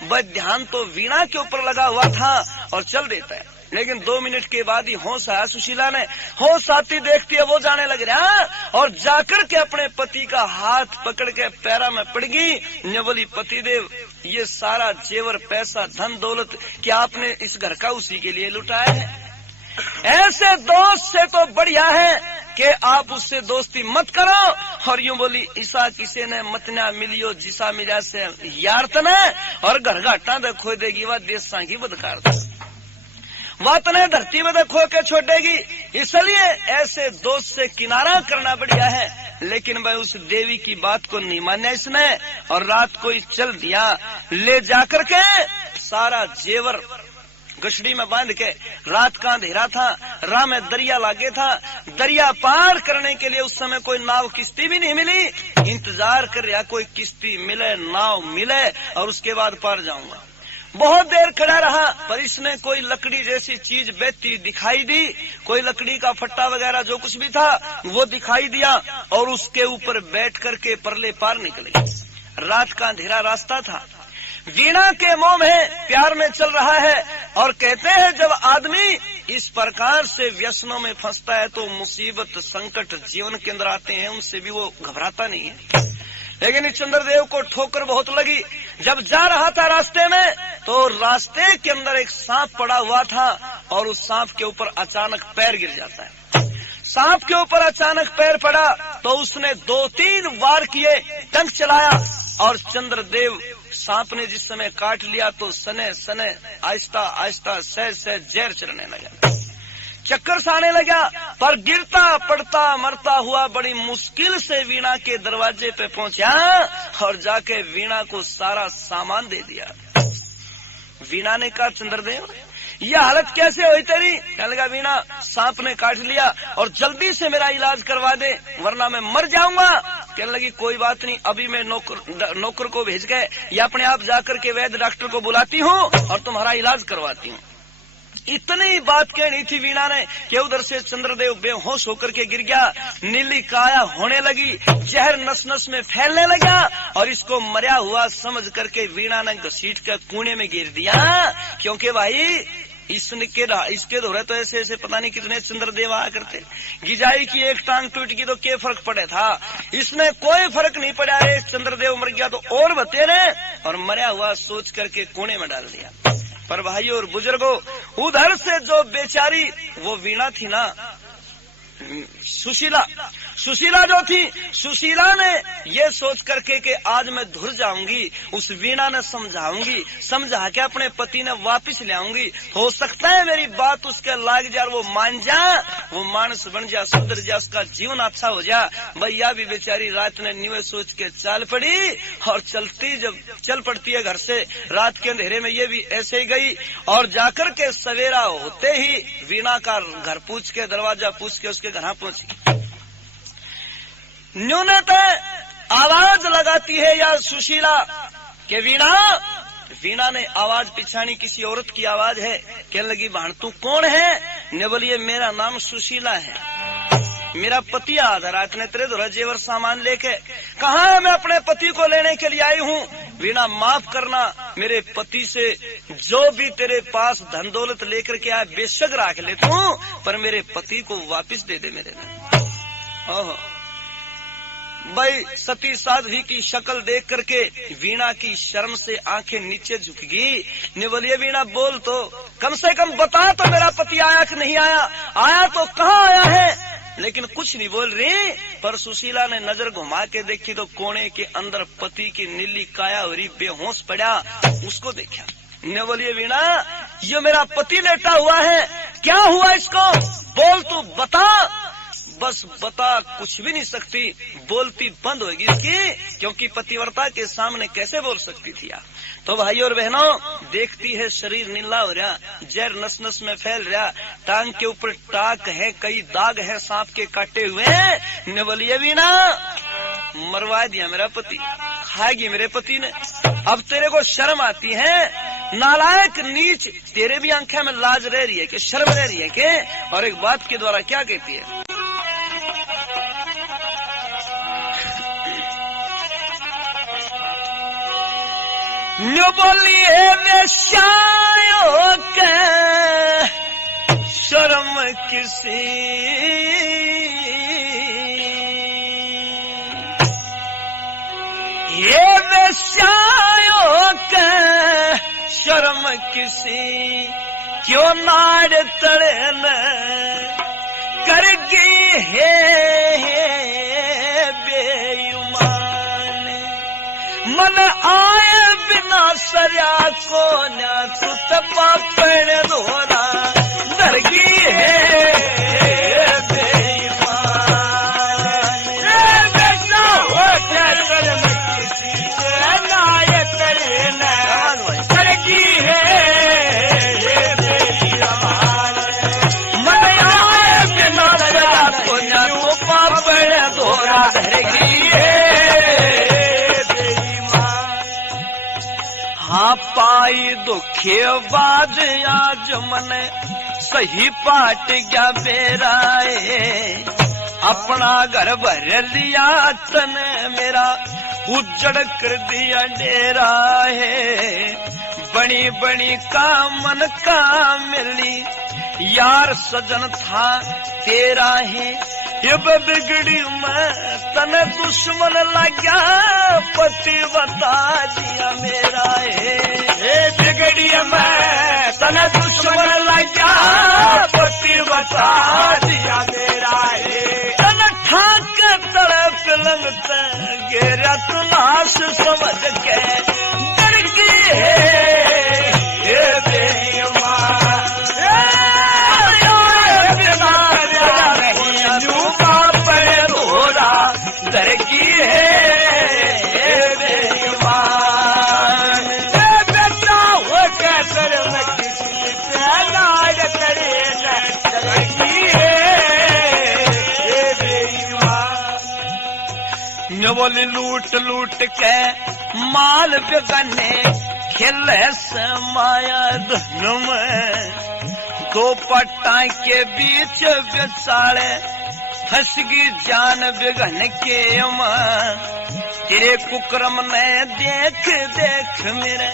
बस ध्यान तो वीणा के ऊपर लगा हुआ था और चल देता है। लेकिन 2 मिनट के बाद ही होश आया सुशीला ने, होश आती देखती है वो जाने लग रहा और जाकर के अपने पति का हाथ पकड़ के पैरा में पड़ गई। ने बोली पतिदेव ये सारा जेवर पैसा धन दौलत क्या आपने इस घर का उसी के लिए लुटाया है? ऐसे दोस्त से तो बढ़िया है कि आप उससे दोस्ती मत करो। और यूं बोली ईसा किसी ने मतना मिलियो जिसा मिला से यार तने और घर घाटा दे खो देगी वह देशा की बदकार बात ने धरती में खो के छोड़ेगी, इसलिए ऐसे दोस्त से किनारा करना बढ़िया है। लेकिन भाई उस देवी की बात को नहीं माना इसने और रात को ही चल दिया, ले जाकर के सारा जेवर गठड़ी में बांध के। रात का अंधेरा था, राह में दरिया लागे था, दरिया पार करने के लिए उस समय कोई नाव किश्ती भी नहीं मिली। इंतजार कर रहा कोई किश्ती मिले नाव मिले और उसके बाद पार जाऊंगा। बहुत देर खड़ा रहा पर इसने कोई लकड़ी जैसी चीज बहती दिखाई दी, कोई लकड़ी का फट्टा वगैरह जो कुछ भी था वो दिखाई दिया और उसके ऊपर बैठ करके परले पार निकले। रात का अंधेरा रास्ता था, वीणा के मोह में प्यार में चल रहा है और कहते हैं जब आदमी इस प्रकार से व्यसनों में फंसता है तो मुसीबत संकट जीवन के अंदर आते हैं, उनसे भी वो घबराता नहीं है। लेकिन चंद्रदेव को ठोकर बहुत लगी। जब जा रहा था रास्ते में तो रास्ते के अंदर एक सांप पड़ा हुआ था और उस सांप के ऊपर अचानक पैर गिर जाता है। सांप के ऊपर अचानक पैर पड़ा तो उसने 2-3 वार किए, डंक चलाया और चंद्रदेव सांप ने जिस समय काट लिया तो सने सने आहिस्ता आहिस्ता सहज सहज जहर चलने लगा, चक्कर सा आने लगा। पर गिरता पड़ता मरता हुआ बड़ी मुश्किल से वीणा के दरवाजे पे पहुंचा और जाके वीणा को सारा सामान दे दिया। वीणा ने कहा चंद्रदेव ये हालत कैसे हुई तेरी? कहने लगा वीणा सांप ने काट लिया और जल्दी से मेरा इलाज करवा दे वरना मैं मर जाऊंगा। कहने लगी कोई बात नहीं, अभी मैं नौकर को भेज के या अपने आप जाकर के वैद्य डॉक्टर को बुलाती हूँ और तुम्हारा इलाज करवाती हूँ। इतनी बात कहनी थी वीणा ने कि उधर से चंद्रदेव बेहोश होकर के गिर गया। नीली काया होने लगी, जहर नस नस में फैलने लगा और इसको मरा हुआ समझ करके वीणा ने घसीट कर कुएं में गिर दिया। क्योंकि भाई इसके दौरे तो ऐसे ऐसे पता नहीं कितने चंद्रदेव आया करते। गिजाई की एक टांग टूट गई तो क्या फर्क पड़े था, इसमें कोई फर्क नहीं पड़ा। एक चंद्रदेव मर गया तो और बतेरे और मरा हुआ सोच करके कोने में डाल दिया। पर भाइयों और बुजुर्गों, उधर से जो बेचारी वो वीणा थी ना, सुशीला जो थी, सुशीला ने ये सोच करके कि आज मैं धुर जाऊंगी, उस वीणा ने समझाऊंगी, समझा के अपने पति ने वापस ले आऊंगी। हो सकता है मेरी बात उसके लाग जा, वो मान जा, वो मानस बन जा, सुधर जा, उसका जीवन अच्छा हो जा। भैया भी बेचारी रात ने न्यू सोच के चल पड़ी और चलती जब चल पड़ती है घर से रात के अंधेरे में, ये भी ऐसे ही गई और जाकर के सवेरा होते ही वीणा का घर पूछ के, दरवाजा पूछ के उसके घर पहुंची। न्यूनतः आवाज लगाती है या सुशीला के वीणा ने आवाज पिछानी किसी औरत की आवाज है। कहने लगी बहन तू कौन है? ने बोलिए मेरा नाम सुशीला है, मेरा पति आधा रात ने तेरे द्वारा जेवर सामान लेके कहा है, मैं अपने पति को लेने के लिए आई हूँ। वीणा माफ करना, मेरे पति से जो भी तेरे पास धन दौलत लेकर के आए बेशक रख ले तू, पर मेरे पति को वापस दे दे मेरे में। भाई सती साध्वी की शक्ल देख करके वीणा की शर्म से आंखें नीचे झुक गई। ने बोलिए वीणा बोल तो, कम से कम बता तो मेरा पति आया कि नहीं आया, आया तो कहाँ आया है? लेकिन कुछ नहीं बोल रही। पर सुशीला ने नजर घुमा के देखी तो कोने के अंदर पति की नीली काया हो रही, बेहोश पड़ा, उसको देखा। ने बोलिए वीणा ये मेरा पति लेटा हुआ है, क्या हुआ इसको? बोल तू बता। बस बता, कुछ भी नहीं सकती, बोलती बंद होगी इसकी, क्योंकि पतिव्रता के सामने कैसे बोल सकती थी यार। तो भाइयों और बहनों, देखती है शरीर नीला हो रहा, जहर नस नस में फैल रहा, टांग के ऊपर टाक है, कई दाग है सांप के काटे हुए। ने बोलिए वीणा मरवा दिया मेरा पति, खाएगी मेरे पति ने, अब तेरे को शर्म आती है? नालायक नीच, तेरे भी आंखें में लाज रह रही है कि शर्म रह रही है के? और एक बात के द्वारा क्या कहती है, न्यू बोलिए वेश्याओं के शर्म किसी, ये वेश्याओं के शर्म किसी, क्यों नाड़ तड़े न कर गई है बेईमान, मन आए बिना सरया को न तू तपा पेड़ धोरा दरगी है बेईमान, बेटा हो कर्म किसी नाय करे न दरगी है बेईमान, मन आए बिना सरया को न तू तपा पेड़ धोरा दरगी है। हाँ पाई दुखे बाद आज मने सही पाट गया बेराए, अपना घर भर लिया तने मेरा उजड़ कर दिया डेरा है, बड़ी बड़ी का मन का मिली यार सजन था तेरा है, ये बिगड़ी मैं तने दुश्मन लगा पति बता दिया मेरा है, बिगड़ी मैं तने दुश्मन लगा पति बता दिया मेरा है, तन ठाक तड़प लगता गेरा तलाश समझ के डर गई है बेईमान, दरगी है बेईमान, बेटा हो कैसे बोली लूट लूट के माल बेगाने खेले समाया धन में दो पट्टा के बीच बेचारे फंसगी जान बेगन के तेरे कुक्रम ने देख देख मेरे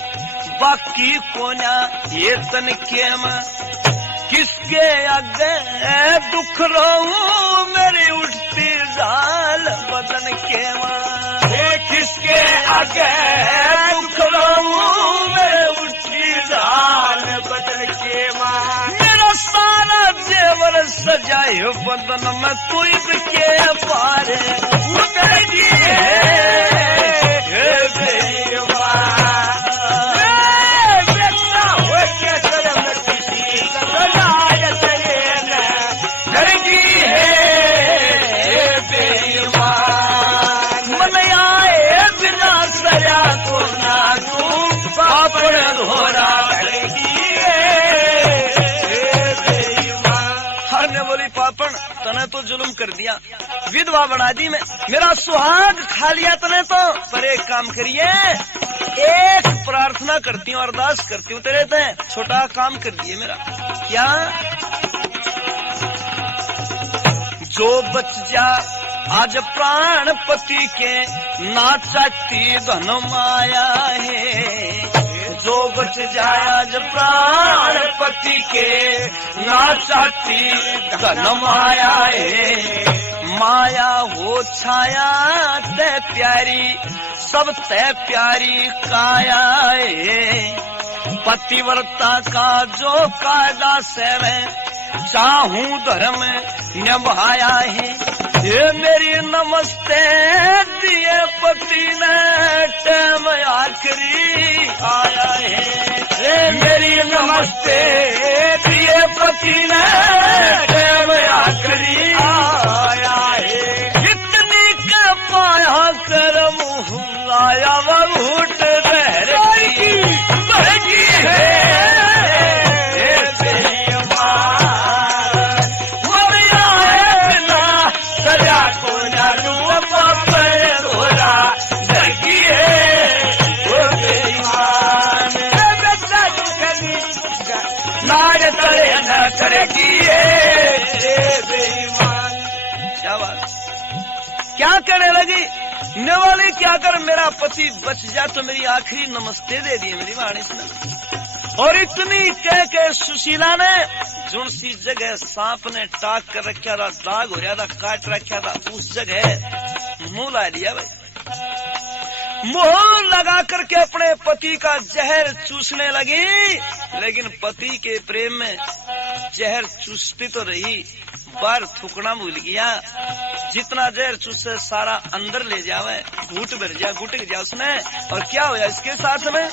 बाकी कोना ये तन के किसके आगे दुख रहूं मेरी उठती जाल बदन के किसके आगे दुख रहूं मेरे उठती जाल बदन के मेरा सारा जेवर सजाए बदन में तुझ के पारे पापन तने तो जुल्म कर दिया, विधवा बना दी मैं, मेरा सुहाग खा लिया तने तो। पर एक काम करिए, एक प्रार्थना करती हूँ, अरदास करती हूँ तेरे ते, छोटा काम कर दिए मेरा। क्या? जो बच जा आज प्राण पति के ना चाहती धन माया है, जो बच जाए आज प्राण पति के ना चाहती धन माया है। माया हो छाया ते प्यारी सब ते प्यारी काया है। पतिव्रता का जो कायदा से मैं चाहूं धर्म निभाया है। ये मेरी नमस्ते दिए पति ने टाइम आखिरी आया है। ये मेरी नमस्ते दिए पति ने टाइम आखिरी आया है। इतनी के पाया कर मुँह आया वूट बहरी है। क्या बात, क्या करने लगी नेवाली? क्या कर, मेरा पति बच जा तो मेरी आखिरी नमस्ते दे दिए मेरी वाणी से। और इतनी कह के सुशीला ने जुन सी जगह सांप ने टाक कर रखा था, दाग हो रहा था, काट रखा था, उस जगह मुंह ला लिया भाई। मुंह लगा करके अपने पति का जहर चूसने लगी, लेकिन पति के प्रेम में जहर चूसती तो रही, बाहर थूकना भूल गया। जितना जहर चूसे सारा अंदर ले जावे, घूट भर जा, घुटक जा उसने। और क्या होया इसके साथ में?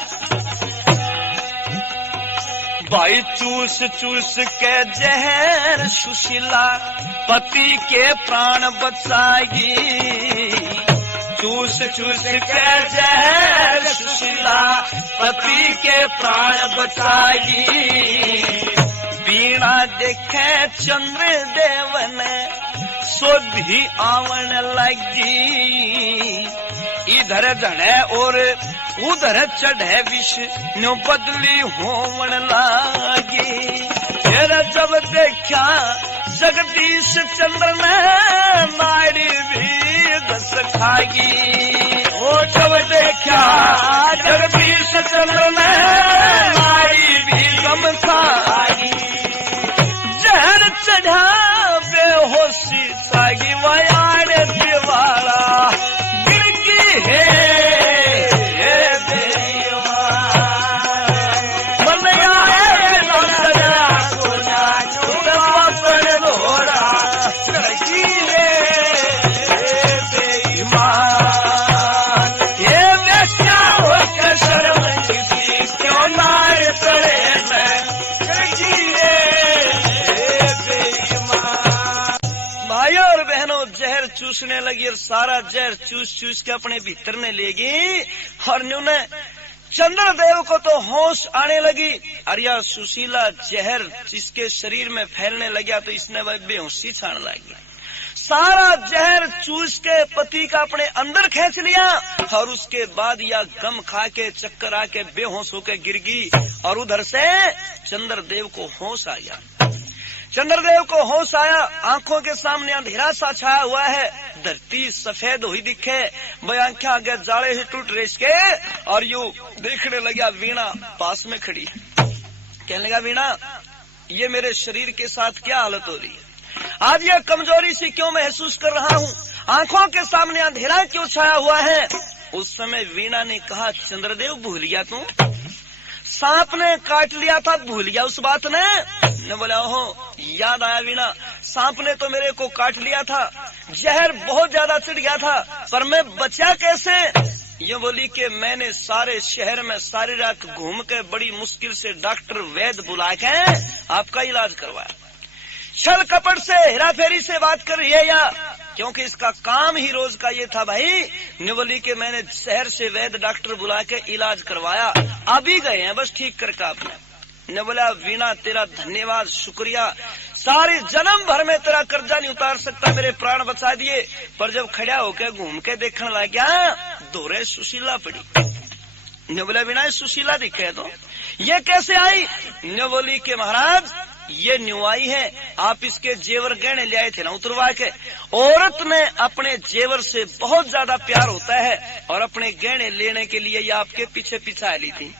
भाई चूस चूस के जहर सुशीला पति के प्राण बचाएगी। चूस चूस के जहर सुशीला पति के प्राण बचाएगी। बीणा देखे चंद्र देवन सोधी आवन लगी। इधर धड़े और उधर चढ़े विष न्यू बदली होवन लागी। फिर जब देखा जगदीश चंद्र ने नाड़ी भी दस खागी। वो जब देखा जगदीश चंद्र ने नाड़ी भी गम खागी। जहर चढ़ा बेहोशी सागी वयाड़ दीवारा गिरगी है। चूसने लगी और सारा जहर चूस चूस के अपने भीतर में ले गई। और न्यूने चंद्रदेव को तो होश आने लगी। अरिया सुशीला जहर जिसके शरीर में फैलने लगा तो इसने वह बेहोशी छाने लगी। सारा जहर चूस के पति का अपने अंदर खींच लिया और उसके बाद या गम खा के चक्कर आके बेहोश होकर गिर गई। और उधर से चंद्रदेव को होश आ गया। चंद्रदेव को होश आया, आंखों के सामने अंधेरा सा छाया हुआ है, धरती सफेद हुई दिखे, वह आंखें आगे जाड़े से टूट रेस के और यूं देखने लगा वीणा पास में खड़ी। कहने लगा, वीणा ये मेरे शरीर के साथ क्या हालत हो रही है, आज ये कमजोरी सी क्यों महसूस कर रहा हूँ, आंखों के सामने अंधेरा क्यों छाया हुआ है। उस समय वीणा ने कहा, चंद्रदेव भूल गया तू, सांप ने काट लिया था, भूल गया उस बात ने बोला, ओहो याद आया वीणा, सांप ने तो मेरे को काट लिया था, जहर बहुत ज्यादा चिढ़ गया था, पर मैं बचा कैसे। ये बोली कि मैंने सारे शहर में सारी रात घूम के बड़ी मुश्किल से डॉक्टर वैद्य बुला के आपका इलाज करवाया। छल कपट से हेराफेरी से बात कर रही है या, क्योंकि इसका काम ही रोज का ये था भाई। बोली कि मैंने शहर से वैद्य डॉक्टर बुला के इलाज करवाया, अभी गए हैं बस ठीक करके आपने। ने बोला, वीणा तेरा धन्यवाद शुक्रिया, सारी जन्म भर में तेरा कर्जा नहीं उतार सकता, मेरे प्राण बचा दिए। पर जब खड़ा होकर घूम के देखने लग गया, दोरे सुशीला पड़ी। ने बोला, वीणा सुशीला दिखे तो ये कैसे आई। ने बोली कि महाराज ये न्यू आई है, आप इसके जेवर गहने ले आए थे ना उतरवा के। औरत ने अपने जेवर से बहुत ज्यादा प्यार होता है और अपने गहने लेने के लिए ये आपके पीछे पीछे आई थी,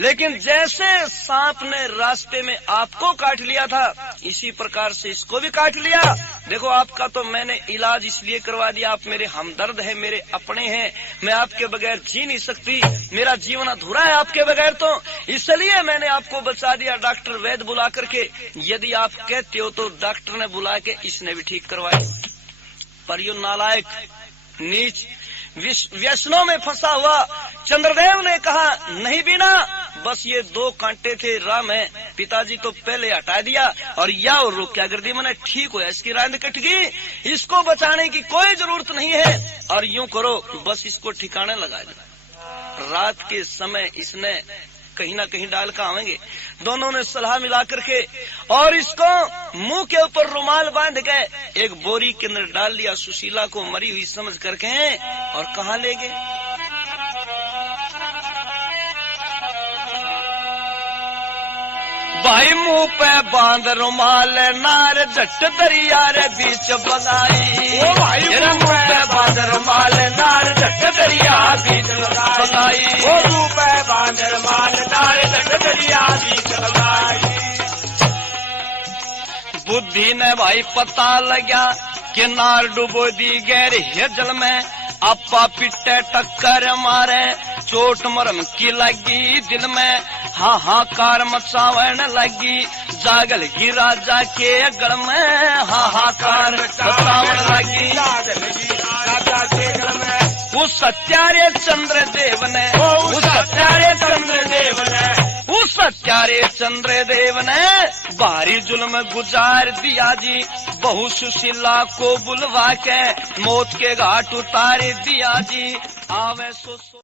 लेकिन जैसे सांप ने रास्ते में आपको काट लिया था, इसी प्रकार से इसको भी काट लिया। देखो आपका तो मैंने इलाज इसलिए करवा दिया, आप मेरे हमदर्द है, मेरे अपने हैं, मैं आपके बगैर जी नहीं सकती, मेरा जीवन अधूरा है आपके बगैर, तो इसलिए मैंने आपको बचा दिया डॉक्टर वैद्य बुला करके। यदि आप कहते हो तो डॉक्टर ने बुला के इसने भी ठीक करवाया। पर यो नालायक नीच व्यसनों में फंसा हुआ चंद्रदेव ने कहा, नहीं बीना, बस ये 2 कांटे थे राह में, पिताजी तो पहले हटा दिया और या और रोक क्या कर दी, मैंने ठीक हुआ, इसकी रांद कट गई, इसको बचाने की कोई जरूरत नहीं है। और यूं करो बस इसको ठिकाने लगा दो। रात के समय इसने कहीं ना कहीं डाल का आवेंगे। दोनों ने सलाह मिला करके और इसको मुंह के ऊपर रुमाल बांध के एक बोरी के अंदर डाल दिया, सुशीला को मरी हुई समझ करके, और कहाँ ले गए। भाई मुंह पे बांध रुमाल, नार झट दरिया रे बीच बनाई। ओ भाई मुंह पे बांध रुमाल, नार झट दरिया बीच बनाई। ओ मुंह पे बांध रुमाल, नार झट दरिया बीच बनाई। बुद्धि ने भाई पता लगा कि नार डुबो दी गहरे जल में, आपा पिटे टक्कर मारे, चोट मरम की लगी दिल में, हाहाकार मचावन लगी, जागल की राजा के गढ़ में, हाहाकार मचावन लगी राजा के गढ़ में। उस सत्यारे चंद्रदेव ने, उस सत्यारे चंद्रदेव ने, उस सत्यारे चंद्रदेव ने भारी जुल्म गुजार दिया जी, बहु सुशीला को बुलवा के मौत के घाट उतार दिया जी। आवे सो